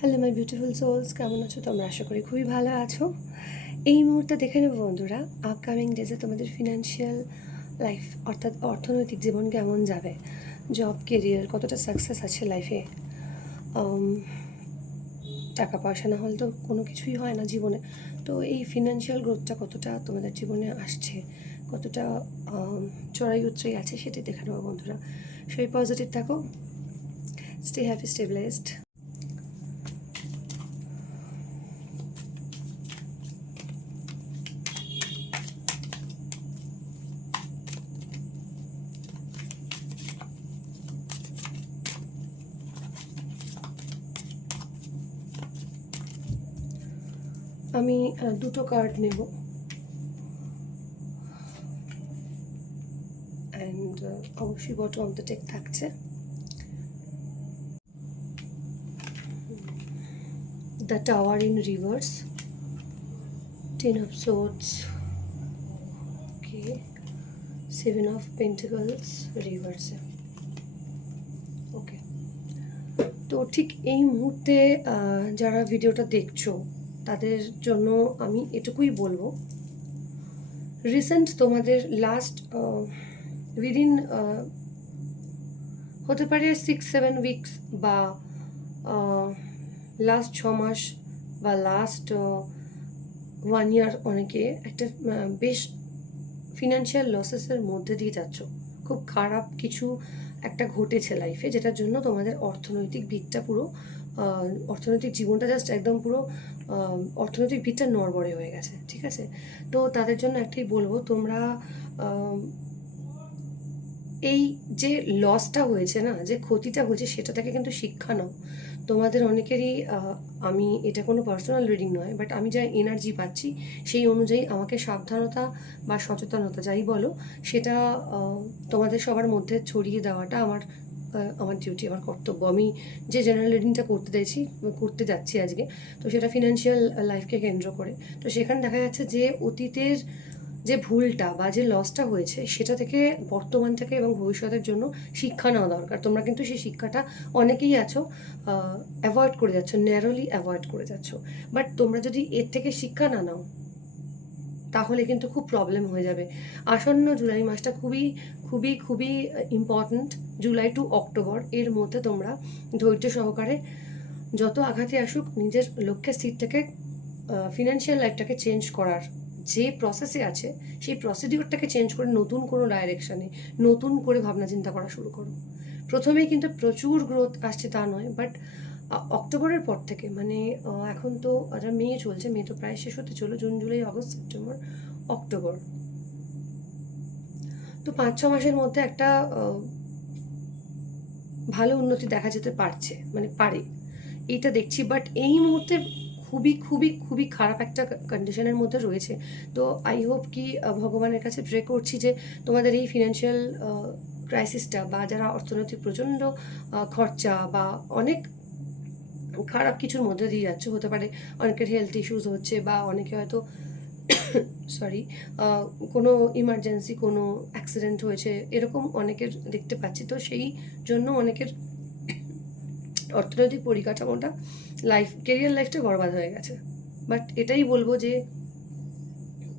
Hello my beautiful sols কেমন আছো? তোমরা আশা করি খুবই ভালো আছো। এই মুহূর্তে দেখে নেব বন্ধুরা আপকামিং ডেজে তোমাদের ফিনান্সিয়াল লাইফ অর্থাৎ অর্থনৈতিক জীবন কেমন যাবে? জব কেরিয়ার কতটা সাকসেস আছে লাইফে টাকা পয়সা না হলে তো কোনো কিছুই হয় না জীবনে। তো এই ফিনান্সিয়াল গ্রোথটা কতটা তোমাদের জীবনে আসছে? কতটা um, চড়াই উচ্চই আছে সেটাই দেখে নেব বন্ধুরা। সেই পজিটিভ থাকো। স্টে হ্যাপি স্টে ব্লেসড আমি দুটো কার্ড নেব। অ্যান্ড অবশ্যই অফ দ্য টেক থাকছে। The tower in reverse ten of swords okay seven of pentacles রিভার্সে okay তো ঠিক এই মুহূর্তে যারা ভিডিওটা দেখছ তাদের জন্য আমি এটুকুই বলব। রিসেন্ট তোমাদের লাস্ট উইদিন হতে পারে সিক্স সেভেন উইকস বা লাস্ট ছ মাস বা লাস্ট ওয়ান ইয়ার অনেকে একটা বেশ ফিনান্সিয়াল লসেসের মধ্যে দিয়ে যাচ্ছ। খুব খারাপ কিছু একটা ঘটেছে লাইফে যেটার জন্য তোমাদের অর্থনৈতিক ভিতটা পুরো অর্থনৈতিক জীবনটা জাস্ট একদম পুরো অর্থনৈতিক ভিতটা নড়বড়ে হয়ে গেছে, ঠিক আছে? তো তাদের জন্য একটাই বলব, তোমরা এই যে লসটা হয়েছে না, যে ক্ষতিটা হয়েছে, সেটা থেকে কিন্তু শিক্ষা নাও। তোমাদের অনেকেরই আমি এটা কোনো পার্সোনাল রিডিং নয় বাট আমি যা এনার্জি পাচ্ছি, সেই অনুযায়ী আমাকে সাবধানতা বা সচেতনতা, যাই বলো, সেটা তোমাদের সবার মধ্যে ছড়িয়ে দেওয়াটা আমার আমার ডিউটি আমার কর্তব্য। আমি যে জেনারেল রিডিংটা করতে চাইছি, করতে যাচ্ছি আজকে, তো সেটা ফিনান্সিয়াল লাইফকে কেন্দ্র করে। তো সেখানে দেখা যাচ্ছে যে অতীতের যে ভুলটা বা যে লসটা হয়েছে, সেটা থেকে বর্তমান থেকে এবং ভবিষ্যতের জন্য শিক্ষা নেওয়া দরকার। তোমরা কিন্তু সেই শিক্ষাটা অনেকেই আছো অ্যাভয়েড করে যাচ্ছ ন্যারোলি অ্যাভয়েড করে যাচ্ছ। বাট তোমরা যদি এর থেকে শিক্ষা না নাও তাহলে কিন্তু খুব প্রবলেম হয়ে যাবে। আসন্ন জুলাই মাসটা খুবই খুবই খুবই ইম্পর্ট্যান্ট জুলাই টু অক্টোবর এর মধ্যে তোমরা ধৈর্য সহকারে যত আঘাতে আসুক, নিজের লক্ষ্যের সিটটাকে ফিনান্সিয়াল লাইফটাকে চেঞ্জ করার যে প্রসেসে আছে, সেই প্রসিডিওরটাকে চেঞ্জ করে নতুন কোনো ডাইরেকশানে নতুন করে ভাবনা চিন্তা করা শুরু করো। প্রথমেই কিন্তু প্রচুর গ্রোথ আসছে তা নয় বাট অক্টোবরের পর থেকে মানে এখন তো এটা মে চলছে, মে তো প্রায় শেষ হতে চলো June, July, August, September, October. তো পাঁচ, ছ মাসের মধ্যে একটা ভালো উন্নতি দেখা যেতে পারছে মানে পারে। এইটা দেখছি বাট এই মুহূর্তে খুবই খুবই খুবই খারাপ একটা কন্ডিশনের মধ্যে রয়েছে। তো আই হোপ কি ভগবানের কাছে প্রে করছি যে, তোমাদের এই ফিনান্সিয়াল ক্রাইসিসটা বা যারা অর্থনৈতিক প্রচণ্ড খরচা বা অনেক খারাপ কিছুর মধ্যে দিয়ে যাচ্ছে, হতে পারে অনেকের হেলথ ইস্যুস হচ্ছে বা অনেকে হয়তো সরি কোনো ইমার্জেন্সি কোনো অ্যাক্সিডেন্ট হয়েছে, এরকম অনেকের দেখতে পাচ্ছি। তো সেই জন্য অনেকের অর্থনৈতিক পরিকাঠামোটা লাইফ কেরিয়ার লাইফটা বরবাদ হয়ে গেছে। বাট এটাই বলব যে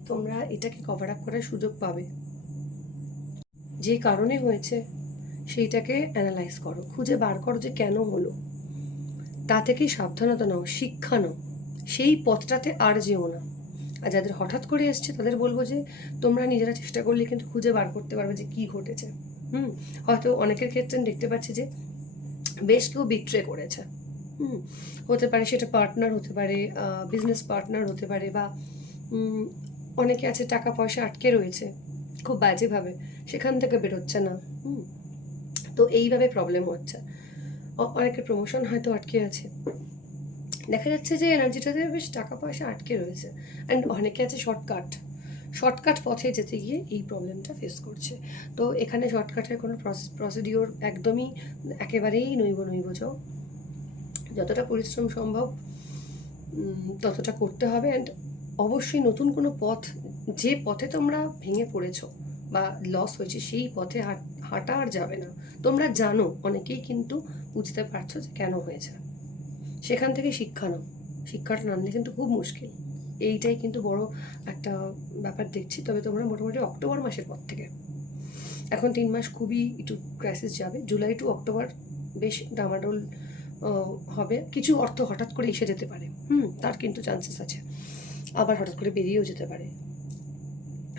তোমরা এটাকে কভার আপ করার সুযোগ পাবে। যে কারণে হয়েছে, সেইটাকে অ্যানালাইজ করো। খুঁজে বার করো যে কেন হলো। তা থেকেই সাবধানতা নাও, শিক্ষা নাও। সেই পথটাতে আর যেও না। আর যাদের হঠাৎ করে এসছে, তাদের বলব যে, তোমরা নিজেরা চেষ্টা করলে কিন্তু খুঁজে বার করতে পারবে যে কি ঘটেছে। হুম? হয়তো অনেকের ক্ষেত্রে দেখতে পাচ্ছি যে, বেশ কেউ বিট্রে করেছে। হুম? হতে পারে সেটা পার্টনার হতে পারে বিজনেস পার্টনার হতে পারে বা অনেকে আছে টাকা পয়সা আটকে রয়েছে, খুব বাজেভাবে, সেখান থেকে বেরোচ্ছে না। হুম? তো এইভাবে প্রবলেম হচ্ছে। অনেকের প্রমোশন হয়তো আটকে আছে। দেখা যাচ্ছে যে এনার্জিটাতে বেশ টাকা পয়সা আটকে রয়েছে। অ্যান্ড অনেকে আছে শর্টকাট শর্টকাট পথে যেতে গিয়ে এই প্রবলেমটা ফেস করছে। তো এখানে শর্টকাটের কোনো প্রসিডিওর একদমই একেবারেই নইব নইবচ যতটা পরিশ্রম সম্ভব ততটা করতে হবে। অ্যান্ড অবশ্যই নতুন কোনো পথ, যে পথে তোমরা ভেঙে পড়েছো বা লস হয়েছে, সেই পথে হাঁট- আর যাবে না। তোমরা জানো, অনেকেই কিন্তু বুঝতে পারছ যে কেন হয়েছে। সেখান থেকে শিক্ষা নাও। শিক্ষাটা না নিলে কিন্তু খুব মুশকিল। এইটাই কিন্তু বড় একটা ব্যাপার দেখছি। তবে তোমরা মোটামুটি অক্টোবর মাসের পর থেকে। এখন তিন মাস খুবই একটু ক্রাইসিস যাবে। জুলাই টু অক্টোবর বেশ ডামাডোল হবে। কিছু অর্থ হঠাৎ করে এসে যেতে পারে। হুম, তার কিন্তু চান্সেস আছে। আবার হঠাৎ করে বেরিয়েও যেতে পারে।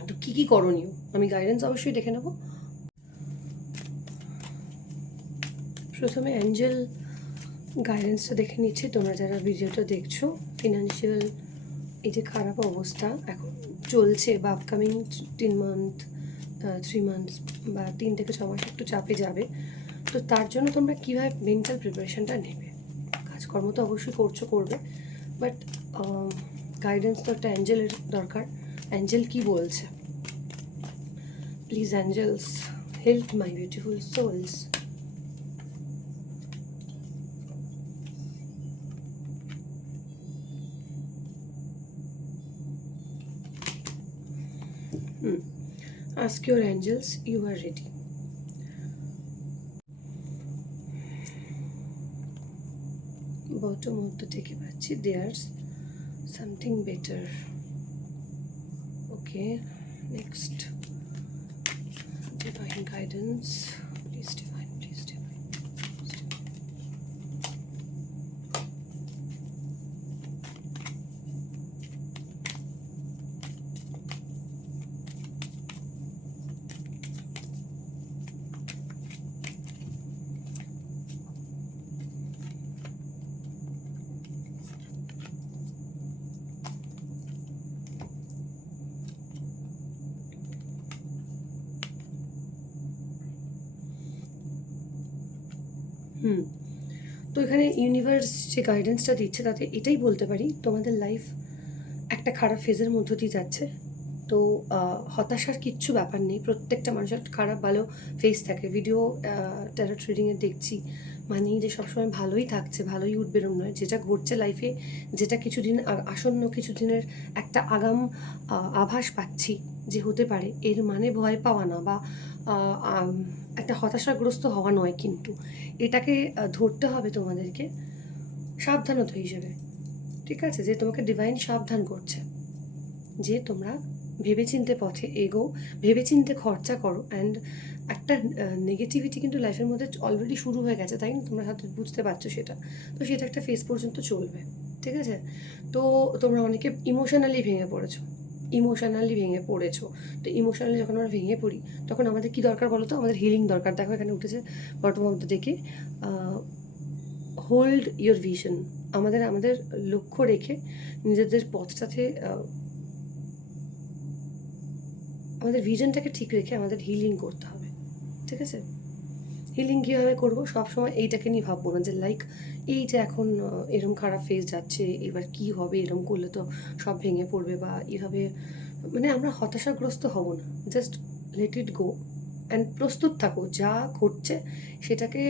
তো কী কী করণীয়? আমি গাইডেন্স অবশ্যই দেখে নেব। প্রথমে অ্যাঞ্জেল গাইডেন্সটা দেখে নিচ্ছি। তোমরা যারা ভিডিওটা দেখছ ফিনান্সিয়াল এই যে খারাপ অবস্থা এখন চলছে বা আপকামিং তিন মান্থ থ্রি মান্থস বা তিন থেকে ছ মাস একটু চাপে যাবে। তো তার জন্য তোমরা কীভাবে মেন্টাল প্রিপারেশনটা নেবে? কাজকর্ম তো অবশ্যই করছ, করবে। বাট গাইডেন্স তো একটা অ্যাঞ্জেলের দরকার। অ্যাঞ্জেল কি বলছে please angels help my beautiful souls Ask your angels, you are ready. Bottom of the থেকে পাচ্ছি there something better okay next divine guidance please divine please divine hmm. তো এখানে ইউনিভার্স যে গাইডেন্সটা দিচ্ছে তাতে এটাই বলতে পারি, তোমাদের লাইফ একটা খারাপ ফেজের মধ্য দিয়ে যাচ্ছে। তো হতাশার কিচ্ছু ব্যাপার নেই, প্রত্যেকটা মানুষের খারাপ ভালো ফেস থাকে। ভিডিও ট্যারো ট্রেডিংয়ে দেখছি, মানেই যে সবসময় ভালোই থাকছে, ভালোই উঠবে এরম নয়। যেটা ঘটছে লাইফে যেটা কিছুদিন আসন্ন কিছুদিনের একটা আগাম আভাস পাচ্ছি যে হতে পারে, এর মানে ভয় পাওয়া না বা একটা হতাশাগ্রস্ত হওয়া নয় কিন্তু। এটাকে ধরতে হবে তোমাদেরকে সাবধানতা হিসেবে। ঠিক আছে? যে তোমাকে ডিভাইন সাবধান করছে। যে তোমরা ভেবেচিন্তে পথে এগো, ভেবেচিন্তে খরচা করো অ্যান্ড একটা নেগেটিভিটি কিন্তু লাইফের মধ্যে অলরেডি শুরু হয়ে গেছে, তাই না? তোমরা হয়তো বুঝতে পারছ সেটা। তো সেটা একটা ফেস পর্যন্ত চলবে। ঠিক আছে? তো তোমরা অনেকে ইমোশনালি ভেঙে পড়েছো। ইমোশনালি ভেঙে পড়েছো। তো ইমোশনালি যখন আমরা ভেঙে পড়ি, তখন আমাদের কি দরকার বলো তো আমাদের হিলিং দরকার। দেখো এখানে উঠেছে bottom of the hold your vision আমাদের আমাদের লক্ষ্য রেখে নিজেদের পথটাতে আমাদের ভিশনটাকে ঠিক রেখে আমাদের হিলিং করতে হবে। ঠিক আছে? হিলিং কীভাবে করব, সবসময় এইটাকে নিয়ে ভাববো না যে লাইক এই যে এখন এরম খারাপ ফেস যাচ্ছে, এবার কি হবে, এরম করলে তো সব ভেঙে পড়বে বা এভাবে মানে আমরা হতাশাগ্রস্ত হব না। Just let it go and প্রস্তুত থাকো, যা ঘটছে সেটাকে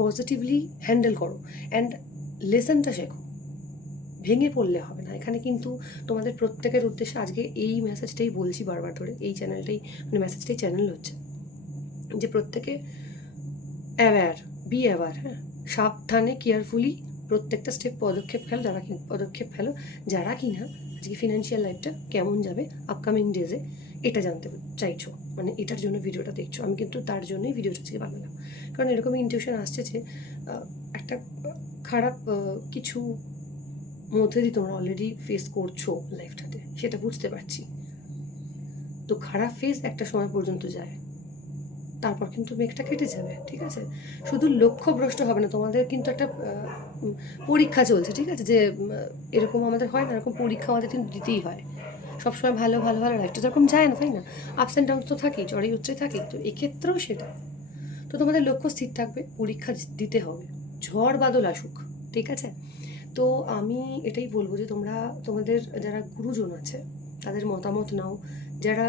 পজিটিভলি হ্যান্ডেল করো অ্যান্ড লেসনটা শেখো। ভেঙে পড়লে হবে না। এখানে কিন্তু তোমাদের প্রত্যেকের উদ্দেশ্যে আজকে এই মেসেজটাই বলছি বারবার ধরে, এই চ্যানেলটাই মানে মেসেজটাই চ্যানেল হচ্ছে যে, প্রত্যেকে অ্যাওয়্যার বি অ্যাওয়ার হ্যাঁ? সাবধানে কেয়ারফুলি প্রত্যেকটা স্টেপ পদক্ষেপ ফেলো, যারা পদক্ষেপ ফেলো, যারা কি না আজকে ফিনান্সিয়াল লাইফটা কেমন যাবে আপকামিং ডেজে এটা জানতে চাইছো। মানে এটার জন্য ভিডিওটা দেখছ। আমি কিন্তু তার জন্যই ভিডিওটা আজকে বানালাম। কারণ এরকম ইনটিউশন আসছে যে একটা খারাপ কিছু মধ্যে দিয়ে তোমরা অলরেডি ফেস করছ লাইফটাতে সেটা বুঝতে পারছি। তো খারাপ ফেস একটা সময় পর্যন্ত যায়। তারপর কিন্তু মেঘটা কেটে যাবে, ঠিক আছে? শুধু লক্ষ্যভ্রষ্ট হবে না, তোমাদের কিন্তু একটা পরীক্ষা চলছে, ঠিক আছে? যে এরকম আমাদের হয় না, এরকম পরীক্ষা আমাদের কিন্তু দিতেই হয়। সবসময় ভালো ভালো ভালো লাইফটা যেরকম যায় না, তাই না? আপস অ্যান্ড ডাউন তো থাকেই চড়াই উচ্চে থাকেই, তো এক্ষেত্রেও সেটা। তো তোমাদের লক্ষ্য স্থির থাকবে, পরীক্ষা দিতে হবে। ঝড় বাদল আসুক, ঠিক আছে? তো আমি এটাই বলব যে, তোমরা, তোমাদের যারা গুরুজন আছে, তাদের মতামত নাও। যারা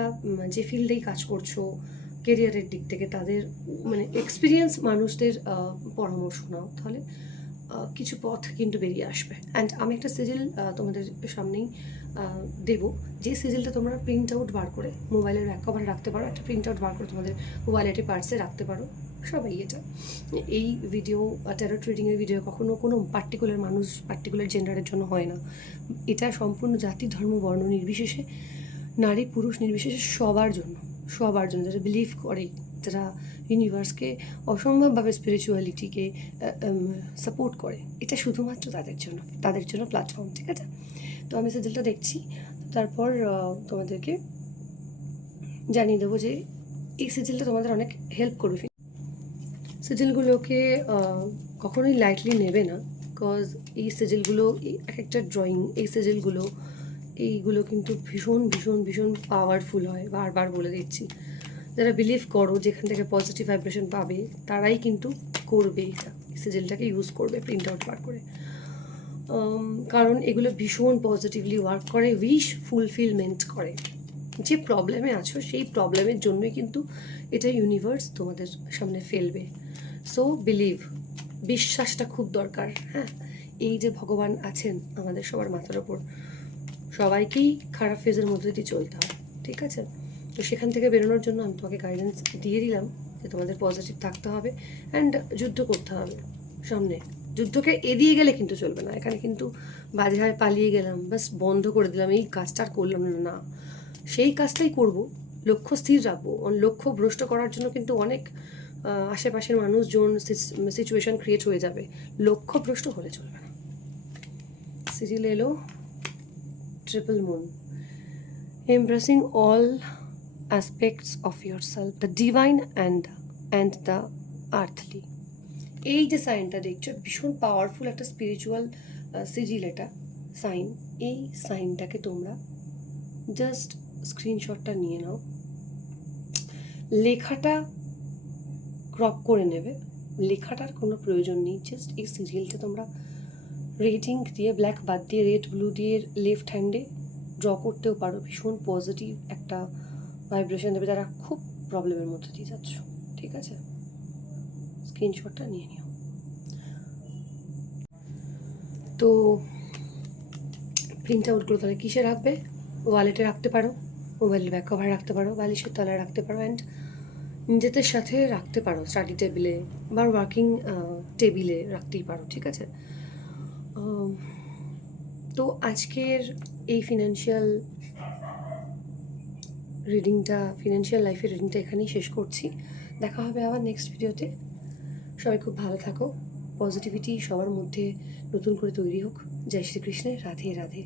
যে ফিল্ডেই কাজ করছ কেরিয়ারের দিক থেকে তাদের মানে এক্সপিরিয়েন্স মানুষদের পরামর্শ নাও। তাহলে কিছু পথ কিন্তু বেরিয়ে আসবে। অ্যান্ড আমি একটা সিজিল তোমাদের সামনেই দেবো। যে সিজিলটা তোমরা প্রিন্ট আউট বার করে মোবাইলের ব্যাক কভারে রাখতে পারো, একটা প্রিন্ট আউট বার করে তোমাদের ওয়ালেটে পার্সে রাখতে পারো, সবাই এটা। এই ভিডিও ট্যারো ট্রেডিংয়ের ভিডিও কখনো কোনো পার্টিকুলার মানুষ পার্টিকুলার জেন্ডারের জন্য হয় না। এটা সম্পূর্ণ জাতি, ধর্ম, বর্ণ নির্বিশেষে, নারী, পুরুষ নির্বিশেষে সবার জন্য। সবার জন্য, যারা বিলিভ করে, যারা ইউনিভার্সকে অসম্ভবভাবে স্পিরিচুয়ালিটিকে সাপোর্ট করে, এটা শুধুমাত্র তাদের জন্য তাদের জন্য প্ল্যাটফর্ম ঠিক আছে? তো আমি সিজিলটা দেখছি, তারপর তোমাদেরকে জানিয়ে দেবো যে এই সিজিলটা তোমাদের অনেক হেল্প করবে। সিজিলগুলোকে কখনোই লাইটলি নেবে না বিকজ এই সিজিলগুলো এক একটা ড্রয়িং এই সিজিলগুলো এইগুলো কিন্তু ভীষণ ভীষণ ভীষণ পাওয়ারফুল হয়। বারবার বলে দিচ্ছি। যারা বিলিভ করো যেখান থেকে পজিটিভ ভাইব্রেশন পাবে, তারাই কিন্তু করবে এটা। সিজিলটাকে ইউজ করবে প্রিন্ট আউট বার করে। কারণ এগুলো ভীষণ পজিটিভলি ওয়ার্ক করে উইশ ফুলফিলমেন্ট করে। যে প্রবলেমে আছো, সেই প্রবলেমের জন্যই কিন্তু এটা ইউনিভার্স তোমাদের সামনে ফেলবে। সো বিলিভ বিশ্বাসটা খুব দরকার হ্যাঁ? এই যে ভগবান আছেন আমাদের সবার মাথার ওপর। সবাইকেই খারাপ ফেজের মধ্যে দিয়ে চলতে হয়, ঠিক আছে? তো সেখান থেকে বেরোনোর জন্য আমি তোমাকে গাইডেন্স দিয়ে দিলাম যে তোমাদের পজিটিভ থাকতে হবে অ্যান্ড যুদ্ধ করতে হবে সামনে। যুদ্ধকে এড়িয়ে গেলে কিন্তু চলবে না, এখানে কিন্তু বাজে হয় পালিয়ে গেলাম বাস বন্ধ করে দিলাম, এই কাজটা আর করলাম না না। সেই কাজটাই করব, লক্ষ্য স্থির রাখব লক্ষ্য ভ্রষ্ট করার জন্য কিন্তু অনেক আশেপাশের মানুষজন সিচুয়েশন ক্রিয়েট হয়ে যাবে, লক্ষ্য ভ্রষ্ট হলে চলবে না। সিরিয়াল এলো। Triple moon embracing all aspects of yourself, the divine and and the earthly. এই যে সাইনটা দেখছ, ভীষণ পাওয়ারফুল একটা স্পিরিচুয়াল সিজিল এটা সাইন এই সাইনটাকে তোমরা জাস্ট স্ক্রিনশটটা নিয়ে নাও। লেখাটা ক্রপ করে নেবে। লেখাটার কোনো প্রয়োজন নেই জাস্ট এই সিরিয়ালটা তোমরা রেডিং দিয়ে ব্ল্যাক বাদ দিয়ে রেড ব্লু দিয়ে লেফট হ্যান্ডে ড্র করতেও পারো। ভীষণ পজিটিভ একটা ভাইব্রেশন দেবে। যারা খুব প্রবলেমের মধ্যে দিয়ে যাচ্ছ, ঠিক আছে? স্ক্রিনশটটা নিয়ে নিও। তো প্রিন্ট আউটগুলো তাহলে কিসে রাখবে? ওয়ালেটে রাখতে পারো মোবাইলের ব্যাক কভারে রাখতে পারো, বালিশের তলায় রাখতে পারো অ্যান্ড নিজেদের সাথে রাখতে পারো। স্টাডি টেবিলে বা ওয়ার্কিং টেবিলে রাখতেই পারো, ঠিক আছে? তো আজকের এই ফিনান্সিয়াল রিডিংটা ফিনান্সিয়াল লাইফের রিডিংটা এখানেই শেষ করছি। দেখা হবে আবার নেক্সট ভিডিওতে সবাই খুব ভালো থাকো। পজিটিভিটি সবার মধ্যে নতুন করে তৈরি হোক। জয় শ্রীকৃষ্ণের রাধে রাধে।